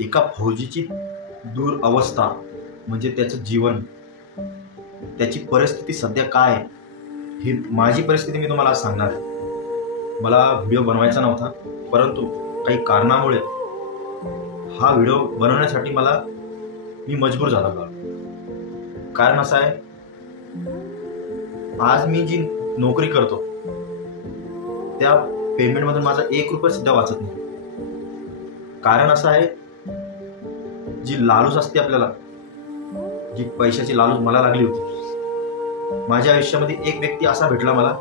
एका फौजीची दूर अवस्था म्हणजे त्याचं जीवन, त्याची परिस्थिती सध्या काय आहे, ही माझी परिस्थिती मी तुम्हाला आज सांगणार आहे. मला व्हिडिओ बनवायचा नव्हता, परंतु काही कारणामुळे हा व्हिडिओ बनवण्यासाठी मी मजबूर झालो. कारण असं आहे, आज मी जी नोकरी करतो त्या पेमेंटमधून माझा 1 रुपया सुद्धा वाचत नाही. कारण असं आहे, जी लालूच असते आपल्याला, जी पैशाची लालूच मला लागली होती. माझ्या आयुष्यामध्ये एक व्यक्ती असा भेटला मला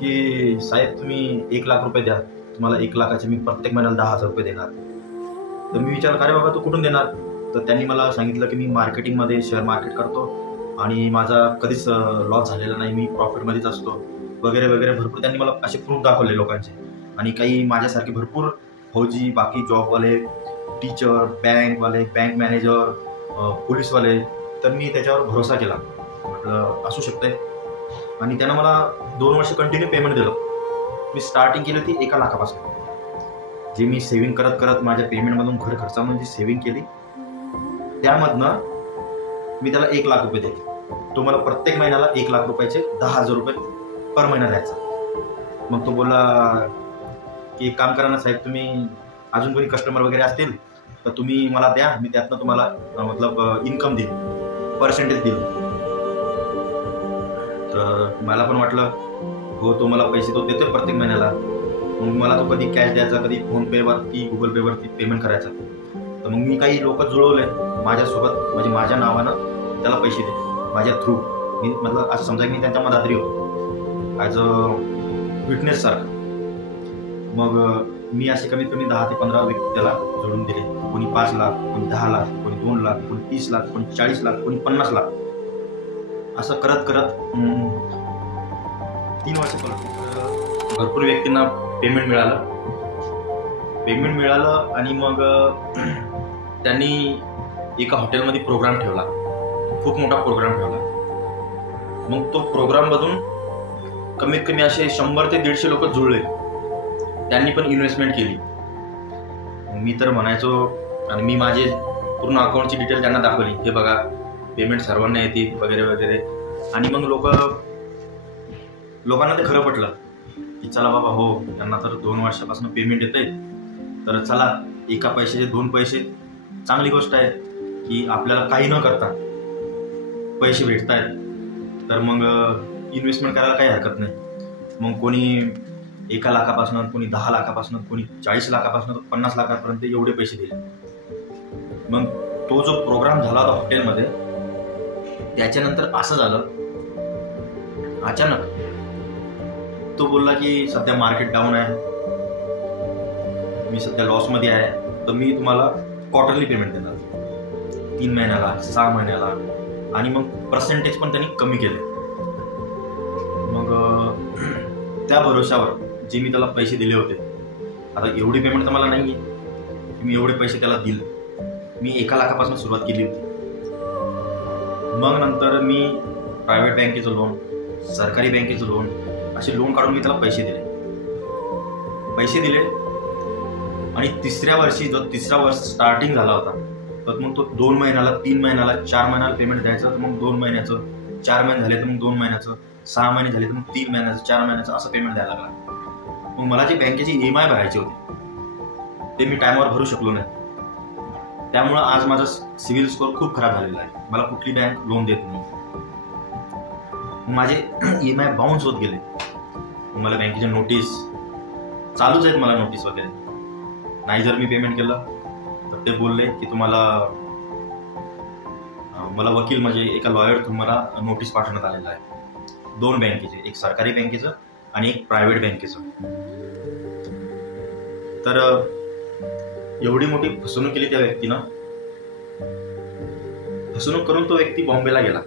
की साहेब तुम्ही 1 लाख रुपये द्या, तुम्हाला 1 लाखाचे मी प्रत्येक महिन्याला 10,000 रुपये देणार. तर मी विचार अरे बाबा तू कुठून देणार. तर त्यांनी मला सांगितलं की मी मार्केटिंगमध्ये शेअर मार्केट करतो आणि माझा कधीच लॉस झालेला नाही, मी प्रॉफिटमध्येच असतो वगैरे वगैरे. भरपूर त्यांनी मला असे प्रूफ दाखवले लोकांचे. आणि काही माझ्यासारखे भरपूर फौजी, बाकी जॉबवाले, टीचर, बँकवाले, बँक मॅनेजर, पोलीसवाले. तर मी त्याच्यावर भरोसा केला, म्हटलं असू शकते. आणि त्यानं मला 2 वर्ष कंटिन्यू पेमेंट दिलं. मी स्टार्टिंग केली होती 1 लाखापासून, जे मी सेव्हिंग करत करत माझ्या पेमेंटमधून घर खर्चामधून जी सेव्हिंग केली त्यामधनं मी त्याला 1 लाख रुपये दिले. तो मला प्रत्येक महिन्याला 1 लाख रुपयाचे 10,000 रुपये पर महिना द्यायचा. मग तो बोलला की एक काम करा ना साहेब, तुम्ही अजून कोणी कस्टमर वगैरे असतील तर तुम्ही मला द्या, मी त्यातनं तुम्हाला इन्कम देईल, पर्सेंटेज देईल. तर मला पण वाटलं हो, तो मला पैसे तो देतो प्रत्येक महिन्याला. मग मला तो कधी कॅश द्यायचा, कधी फोनपेवरती, गुगल पेवरती पेमेंट करायचा. तर मग मी काही लोक जुळवले माझ्यासोबत, म्हणजे माझ्या नावानं त्याला पैसे दिले माझ्या थ्रू. मी असं समजा की मी त्यांच्या मदतरी होतो ॲज अ विटनेस सारखं. मग मी असे कमीत कमी 10 ते 15 व्यक्ती त्याला जोडून दिले. कोणी 5 लाख, कोणी 10 लाख, कोणी 2 लाख, कोणी 30 लाख, कोणी 40 लाख, कोणी 50 लाख. असं करत करत 3 वर्ष भरपूर व्यक्तींना पेमेंट मिळालं. आणि मग त्यांनी एका हॉटेलमध्ये प्रोग्राम ठेवला, खूप मोठा प्रोग्राम ठेवला. मग तो प्रोग्राममधून कमीत कमी असे 100 ते 150 लोक जुळले. त्यांनी पण इन्व्हेस्टमेंट केली. मी तर म्हणायचो, आणि मी माझे पूर्ण अकाउंटची डिटेल त्यांना दाखवली, हे बघा पेमेंट सर्वांना येते वगैरे वगैरे. आणि मग लोकांना ते खरं पटलं की चला बाबा हो, त्यांना तर 2 वर्षापासून पेमेंट येत आहे, तर चला एका पैशाचे 2 पैसे, चांगली गोष्ट आहे की आपल्याला काही न करता पैसे भेटत आहेत. तर मग इन्व्हेस्टमेंट करायला काही हरकत नाही. मग कोणी 1 लाखापासून, कोणी 10 लाखापासून, कोणी 40 लाखापासून 50 लाखापर्यंत एवढे पैसे दिले. मग तो जो प्रोग्राम झाला होता हॉटेलमध्ये, त्याच्यानंतर असं झालं अचानक, तो बोलला की सध्या मार्केट डाऊन आहे, मी सध्या लॉसमध्ये आहे, तर मी तुम्हाला क्वार्टरली पेमेंट देणार, 3 महिन्याला, 6 महिन्याला. आणि मग पर्सेंटेज पण त्यांनी कमी केले. मग त्या भरोशावर जे मी त्याला पैसे दिले होते, आता एवढी पेमेंट तर मला नाही आहे की मी एवढे पैसे त्याला दिले. मी 1 लाखापासून सुरुवात केली होती. मग नंतर मी प्रायव्हेट बँकेचं लोन, सरकारी बँकेचं लोन, असे लोन काढून मी त्याला पैसे दिले. आणि तिसऱ्या वर्षी, जो 3रा वर्ष स्टार्टिंग झाला होता, तर मग तो 2 महिन्याला, 3 महिन्याला, 4 महिन्याला पेमेंट द्यायचं. तर मग 2 महिन्याचं, 4 महिने झाले तर मग 2 महिन्याचं, 6 महिने झाले तर मग 3 महिन्याचं, 4 महिन्याचं असं पेमेंट द्यायला लागला. मग मला जे बँकेची EMI भरायचे होते ते मी टायमावर भरू शकलो नाही. त्यामुळं आज माझा सिव्हिल स्कोअर खूप खराब झालेला आहे. मला कुठली बँक लोन देत नाही. माझे EMI बाउन्स होत गेले. मला बँकेच्या नोटीस चालूच आहेत, मला नोटीस वगैरे. नाही जर मी पेमेंट केलं तर ते बोलले की मला वकील, म्हणजे एका लॉयर तुम्हाला नोटीस पाठवण्यात आलेला आहे. 2 बँकेचे, एक सरकारी बँकेचं आणि एक प्रायव्हेट बँकेचं. तर एवढी मोठी फसवणूक केली त्या व्यक्तीनं. फसवणूक करून तो व्यक्ती बॉम्बेला गेला.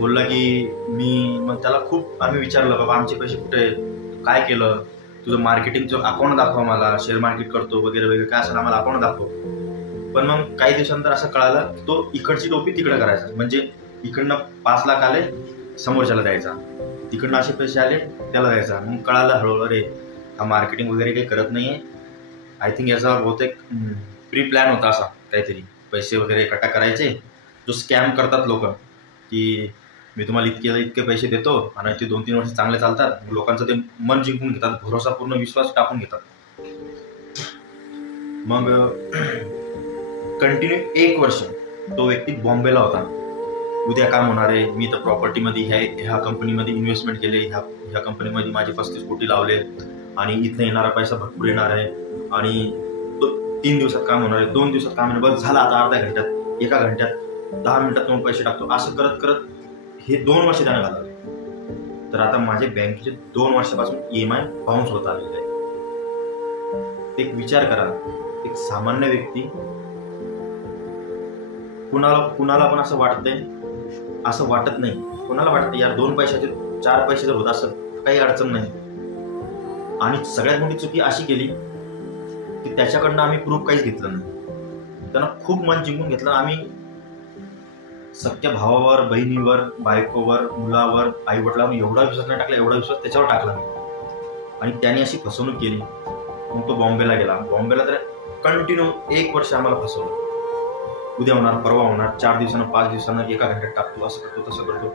बोलला की मग त्याला खूप आम्ही विचारलं, बाबा आमचे पैसे कुठे, काय केलं, तुझं मार्केटिंगचं अकाउंट दाखवा मला, शेअर मार्केट करतो वगैरे वगैरे, काय असेल आम्हाला अकाउंट दाखव. पण मग काही दिवसानंतर असं कळालं की तो इकडची टोपी तिकडे करायचा. म्हणजे इकडनं 5 लाख आले समोरच्याला द्यायचा, तिकडनं असे पैसे आले त्याला द्यायचा. मग कळालं हळूहळू, अरे हा मार्केटिंग वगैरे काही करत नाही आहे, आय थिंक याचा बहुतेक प्री प्लॅन होता असा काहीतरी, पैसे वगैरे इकट्ठा करायचे, जो स्कॅम करतात लोक, की मी तुम्हाला इतके पैसे देतो आणि ते 2-3 वर्ष चांगले चालतात, लोकांचं ते मन जिंकून घेतात, भरोसापूर्ण विश्वास टाकून घेतात. मग कंटिन्यू 1 वर्ष तो व्यक्ती बॉम्बेला होता. उद्या काम होणार आहे, मी तर प्रॉपर्टीमध्ये ह्या कंपनीमध्ये इन्व्हेस्टमेंट केले, ह्या कंपनीमध्ये माझे 35 कोटी लावले आणि इथनं येणारा पैसा भरपूर येणार आहे आणि 3 दिवसात काम होणार आहे, 2 दिवसात काम होणार, बस झालं आता अर्ध्या घंट्यात, 1 घंट्यात, 10 मिनिटात तुम्ही पैसे टाकतो. असं करत करत हे 2 वर्ष त्यानं घालवले. तर आता माझे बँकेचे 2 वर्षापासून EMI बाउन्स होत आलेले आहे. एक विचार करा, एक सामान्य व्यक्ती, कुणाला पण असं वाटतंय, असं वाटत नाही, कोणाला वाटतं यार 2 पैशाचे 4 पैसे जर होत असेल काही अडचण नाही. आणि सगळ्यात मोठी चुकी अशी केली की त्याच्याकडनं आम्ही प्रूफ काहीच घेतलं नाही. त्यांना खूप मन जिंकून घेतलं. आम्ही सख्या भावावर, बहिणीवर, बायकोवर, मुलावर, आई वडिलांवर एवढा विश्वास नाही टाकला, एवढा विश्वास त्याच्यावर टाकला नाही. आणि त्याने अशी फसवणूक केली. मग तो बॉम्बेला गेला. बॉम्बेला तर कंटिन्यू 1 वर्ष आम्हाला फसवलं. उद्या होणार, परवा होणार, 4 दिवसांना, 5 दिवसांना, 1 घंट्यात टाकतो, असं करतो, तसं करतो.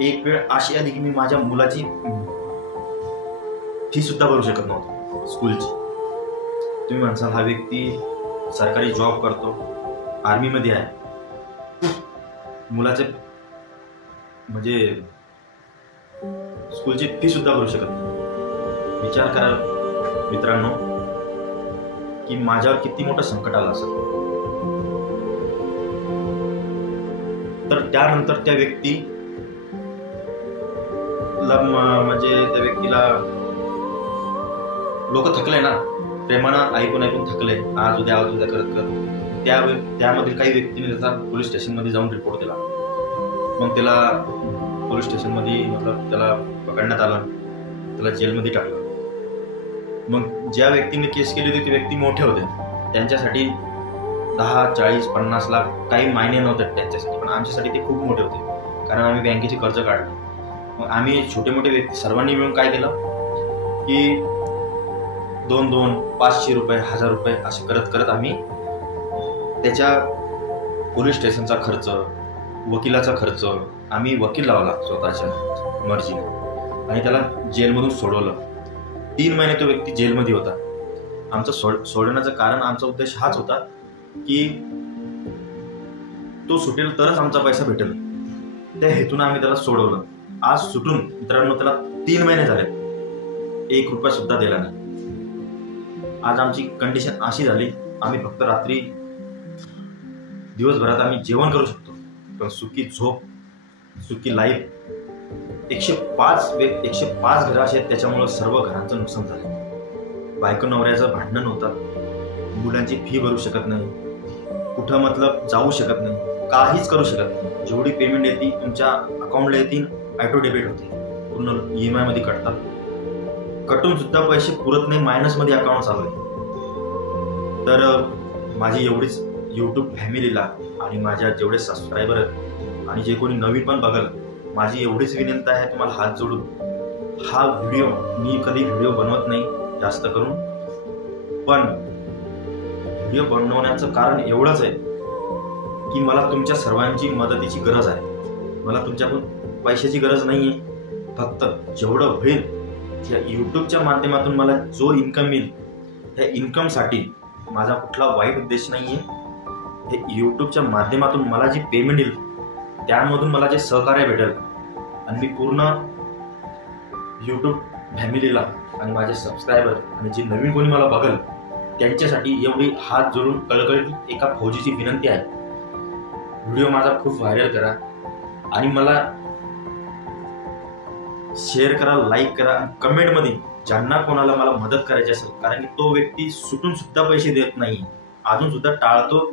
एक वेळ अशी आली की मी माझ्या मुलाची फी सुद्धा भरू शकत नव्हतो स्कूलची. तुम्ही म्हणसाल हा व्यक्ती सरकारी जॉब करतो, आर्मीमध्ये आहे, मुलाचे म्हणजे स्कूलची फी सुद्धा भरू शकत नाही. विचार करा मित्रांनो की माझ्यावर किती मोठं संकट आलं असेल. तर त्यानंतर त्या व्यक्तीला लोक थकले ना, प्रेमानं ऐकून थकले, आज उद्या करत त्यामधील काही व्यक्तीने त्याचा पोलीस स्टेशनमध्ये जाऊन रिपोर्ट दिला. मग त्याला पोलीस स्टेशनमध्ये त्याला पकडण्यात आलं, त्याला जेलमध्ये टाकलं. मग ज्या व्यक्तीने केस केली होती ते व्यक्ती मोठे होते, त्यांच्यासाठी 10, 40, 50 लाख काही मायने नव्हते त्यांच्यासाठी, पण आमच्यासाठी ते खूप मोठे होते, कारण आम्ही बँकेचे कर्ज काढले. मग आम्ही छोटे मोठे व्यक्ती सर्वांनी मिळून काय केलं की 200, 500 रुपये, 1000 रुपये असे करत आम्ही त्याच्या पोलीस स्टेशनचा खर्च, वकिलाचा खर्च, आम्ही वकील लावला स्वतःच्या मर्जीने आणि त्याला जेलमधून सोडवलं. 3 महिने तो व्यक्ती जेलमध्ये होता. आमचं सोडवण्याचं कारण, आमचा उद्देश हाच होता की तो सुटेल तरच आमचा पैसा भेटेल. त्या हेतून आम्ही त्याला सोडवलं. आज सुटून मित्रांनो त्याला 3 महिने झाले, 1 रुपया सुद्धा दिला नाही. आज आमची कंडिशन अशी झाली, आम्ही फक्त रात्री, दिवसभरात आम्ही जेवण करू शकतो, पण सुखी झोप, सुखी लाईफ. 105 घरं असे आहेत, त्याच्यामुळे सर्व घरांचं नुकसान झालं. बायको नवऱ्याचं भांडण होतं, मुलांची फी भरू शकत नाही, कुठं जाऊ शकत नाही, काहीच करू शकत नाही. जेवढी पेमेंट येते तुमच्या अकाउंटला येतील, ऑटो डेबिट होते, पूर्ण EMI मध्ये कटतात. कटून सुद्धा पैसे पुरत नाही, मायनसमध्ये अकाउंट चालू आहे. तर माझी एवढीच यूट्यूब फॅमिलीला आणि माझ्या जेवढे सबस्क्रायबर आहेत आणि जे कोणी नवीन पण बघल, माझी एवढीच विनंती आहे तुम्हाला हात जोडून, हा व्हिडिओ मी कधी बनवत नाही जास्त करून, पण व्हिडिओ बनवण्याचं कारण एवढंच आहे की मला तुमच्या सर्वांची मदतीची गरज आहे. मला तुमच्याकडून पैशाची गरज नाही आहे, फक्त जेवढं होईल या यूट्यूबच्या माध्यमातून मला जो इन्कम मिळेल, त्या इन्कमसाठी माझा कुठला वाईट उद्देश नाही आहे. हे यूट्यूबच्या माध्यमातून मला जी पेमेंट येईल त्यामधून मला जे सहकार्य भेटेल आणि मी पूर्ण यूट्यूब फॅमिलीला आणि माझे सबस्क्रायबर आणि जे नवीन कोणी मला बघेल त्यांच्यासाठी एवढी हात जोडून कळकळीत एका फौजीची विनंती आहे, व्हिडिओ माझा खूप व्हायरल करा आणि मला शेअर करा, लाईक करा, कमेंटमध्ये ज्यांना कोणाला मला मदत करायची असेल, कारण की तो व्यक्ती सुटून सुद्धा पैसे देत नाही, अजून सुद्धा टाळतो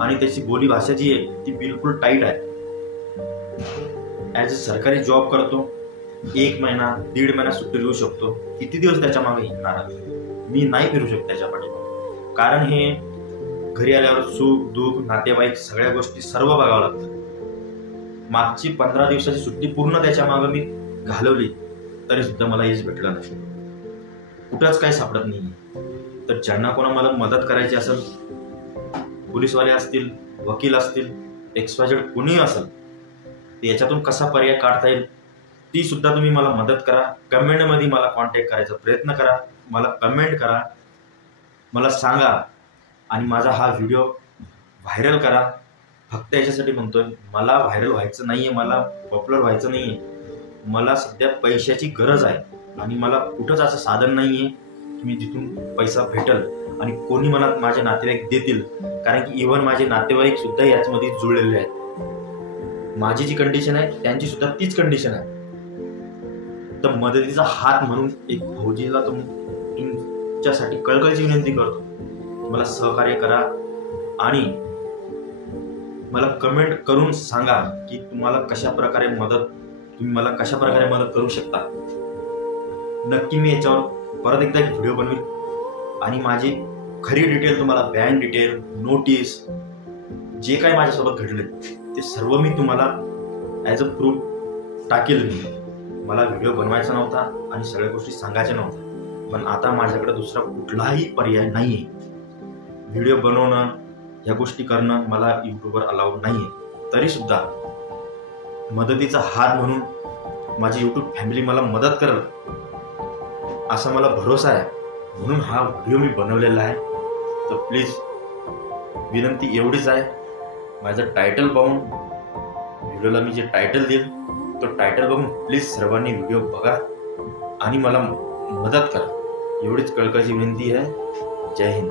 आणि त्याची बोली भाषा जी आहे ती बिलकुल टाईट आहे. ॲज अ सरकारी जॉब करतो, 1 महिना 1.5 महिना सुट्टी घेऊ शकतो, किती दिवस त्याच्या मागे येणार, मी नाही फिरू शकतो त्याच्या पाठी, कारण हे घरी आल्यावर सुख दुःख, नातेवाईक, सगळ्या गोष्टी सर्व बघावं लागतं. मागची 15 दिवसाची सुट्टी पूर्ण त्याच्या मागे मी घालवली तरी सुद्धा मला हेच भेटलं नाही, कुठंच काही सापडत नाही. तर ज्यांना कोणा मला मदत करायची असेल पोलीसवाले असतील, वकील असतील, XYZ कोणीही असेल, तर याच्यातून कसा पर्याय काढता येईल ती सुद्धा तुम्ही मला मदत करा. कमेंटमध्ये मला कॉन्टॅक्ट करायचा प्रयत्न करा, मला कमेंट करा, मला सांगा आणि माझा हा व्हिडिओ व्हायरल करा. फक्त याच्यासाठी म्हणतोय, मला व्हायरल व्हायचं नाहीये, मला पॉप्युलर व्हायचं नाहीये. मला सध्या पैशाची गरज आहे आणि मला कुठंच असं साधन नाहीये की मी जिथून पैसा भेटल आणि कोणी मला माझे नातेवाईक देतील. कारण की इव्हन माझे नातेवाईक सुद्धा याच्यामध्ये जुळलेले आहेत. माझी जी कंडिशन आहे त्यांची सुद्धा तीच कंडिशन आहे. तर मदतीचा हात म्हणून एक भाऊजीला तुमच्यासाठी कळकळीची विनंती करतो, मला सहकार्य करा आणि मला कमेंट करून सांगा की तुम्ही मला कशा प्रकारे मदत करू शकता. नक्की मी याच्यावर परत एकदा एक व्हिडिओ बनवेल आणि माझी खरी डिटेल तुम्हाला, बँक डिटेल, नोटीस, जे काही माझ्यासोबत घडले ते सर्व मी तुम्हाला ॲज अ प्रूफ टाकेल. मला व्हिडिओ बनवायचा नव्हता आणि सगळ्या गोष्टी सांगायच्या नव्हत्या, पण आता माझ्याकडे दुसरा कुठलाही पर्याय नाही आहे. व्हिडिओ बनवणं, ह्या गोष्टी करणं मला यूट्यूबवर अलाउड नाही आहे. तरीसुद्धा मदतीचा हात म्हणून माझी यूट्यूब फॅमिली मला मदत करेल असा मला भरोसा आहे, म्हणून हा व्हिडिओ मी बनवलेला आहे. तर प्लीज विनंती एवढीच आहे, माझं टायटल पाहून, व्हिडिओला मी जे टायटल देईल तो टायटल बघून प्लीज सर्वांनी व्हिडिओ बघा आणि मला मदत करा. एवढीच कळकळीची विनंती आहे. जय हिंद.